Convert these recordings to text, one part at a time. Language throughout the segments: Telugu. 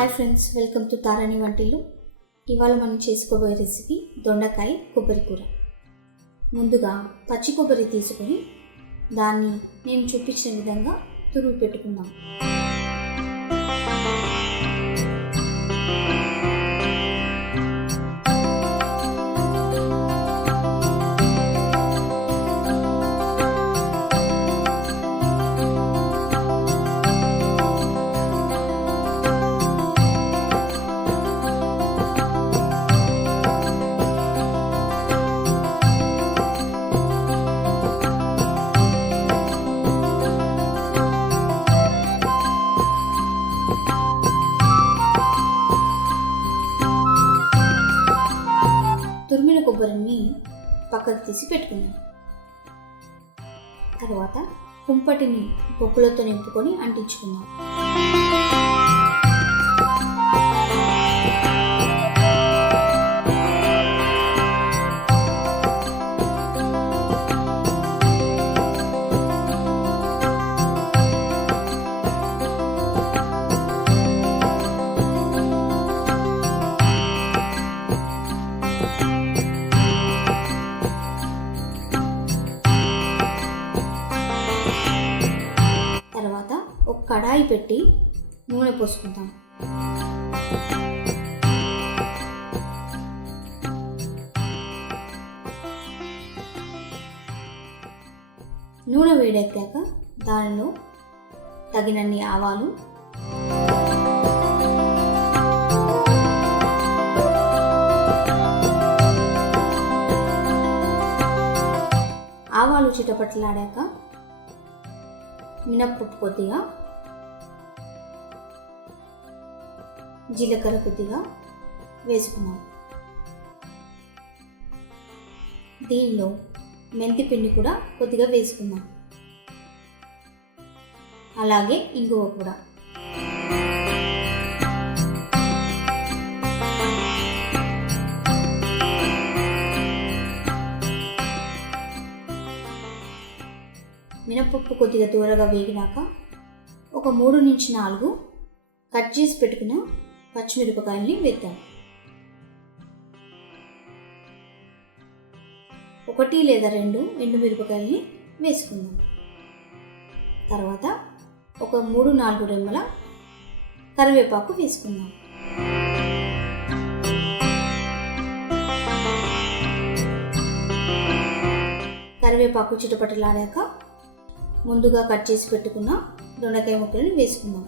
Hi friends, welcome to Tarani వంటిల్లు. ఇవాళ మనం చేసుకోబోయే రెసిపీ దొండకాయ కొబ్బరి కూర. ముందుగా పచ్చి కొబ్బరి తీసుకొని దాన్ని నేను చూపించిన విధంగా తురుము పెట్టుకుందాం. తురిమిన కొబ్బరిని పక్కకు తీసి పెట్టుకుందాం. తర్వాత కుంపటిని పొక్కులతో నింపుకొని అంటించుకుందాం. ఒక కడాయి పెట్టి నూనె పోసుకుంటాం. నూనె వేడెక్కాక దానిలో తగినన్ని ఆవాలు, ఆవాలు చిటపటలాడాక మినప్పప్పు కొద్దిగా, జీలకర్ర కొద్దిగా వేసుకున్నాం. దీనిలో మెంతి పిండి కూడా కొద్దిగా వేసుకున్నాం. అలాగే ఇంగువ కూడా. మినపప్పు కొద్దిగా దూరగా వేగినాక ఒక 3 నుంచి 4 కట్ చేసి పెట్టుకున్న పచ్చిమిరపకాయల్ని వేద్దాం. 1 లేదా 2 ఎండుమిరపకాయల్ని వేసుకుందాం. తర్వాత ఒక 3-4 రెమ్మల కరివేపాకు వేసుకుందాం. కరివేపాకు చిటపటలాడాక ముందుగా కట్ చేసి పెట్టుకున్న దొండకాయ ముక్కలను వేసుకుందాం.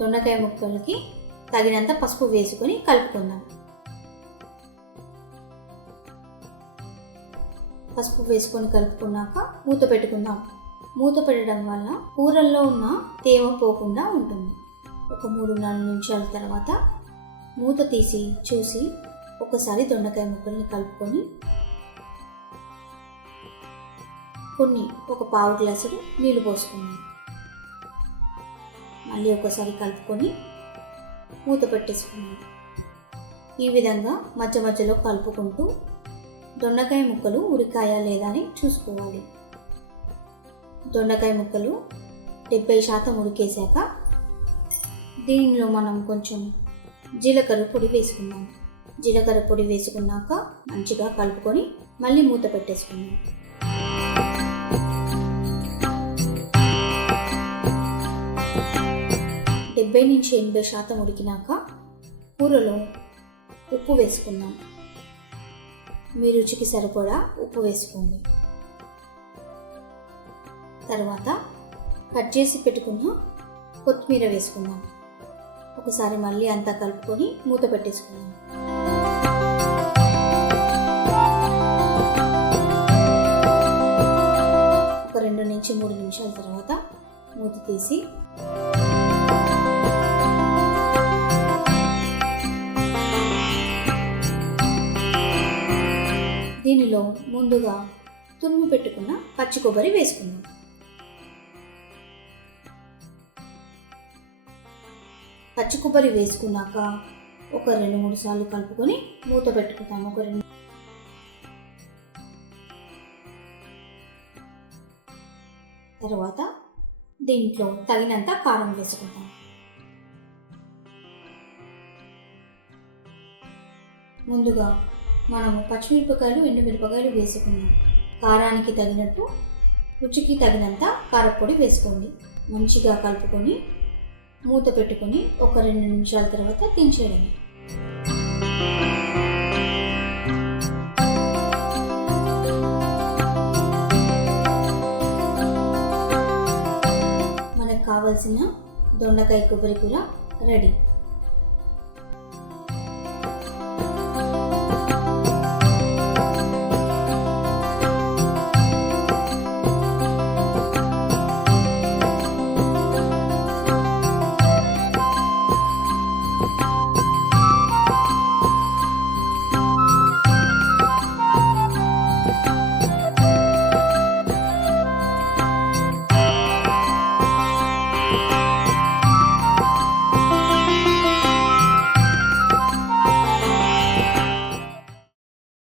దొండకాయ ముక్కలకి తగినంత పసుపు వేసుకొని కలుపుకుందాం. పసుపు వేసుకొని కలుపుకున్నాక మూత పెట్టుకుందాం. మూత పెట్టడం వల్ల కూరల్లో ఉన్న తేమ పోకుండా ఉంటుంది. ఒక 3-4 నిమిషాల తర్వాత మూత తీసి చూసి ఒకసారి దొండకాయ ముక్కల్ని కలుపుకొని ఒక పావు గ్లాసుడు నీళ్ళు పోసుకున్నాం. మళ్ళీ ఒకసారి కలుపుకొని మూత పెట్టేసుకున్నాం. ఈ విధంగా మధ్య మధ్యలో కలుపుకుంటూ దొండకాయ ముక్కలు ఉడికాయా లేదా అని చూసుకోవాలి. దొండకాయ ముక్కలు 70% ఉడికేశాక దీనిలో మనం కొంచెం జీలకర్ర పొడి వేసుకుందాం. జీలకర్ర పొడి వేసుకున్నాక మంచిగా కలుపుకొని మళ్ళీ మూత పెట్టేసుకుందాం. నుంచి 80% ఉడికినాక కూరలో ఉప్పు వేసుకుందాం. మీ రుచికి సరిపడా ఉప్పు వేసుకోండి. తర్వాత కట్ చేసి పెట్టుకున్న కొత్తిమీర వేసుకుందాం. ఒకసారి మళ్ళీ అంతా కలుపుకొని మూత పెట్టేసుకుందాం. ఒక 2 నుంచి 3 నిమిషాల తర్వాత మూత తీసి దీనిలో ముందుగా తురిమి పెట్టుకున్న పచ్చి కొబ్బరి వేసుకుందాం. పచ్చి కొబ్బరి వేసుకున్నాక ఒక 2-3 సార్లు కలుపుకొని మూత పెట్టుకుంటాము. తర్వాత దీంట్లో తగినంత కారం వేసుకుందాం. ముందుగా మనము పచ్చిమిరపకాయలు, ఎండుమిరపకాయలు వేసుకున్నాం. కారానికి తగినట్టు, రుచికి తగినంత కారపొడి వేసుకోండి. మంచిగా కలుపుకొని మూత పెట్టుకొని ఒక 2 నిమిషాల తర్వాత దించేయడమే. మనకు కావలసిన దొండకాయ కొబ్బరి కూర రెడీ.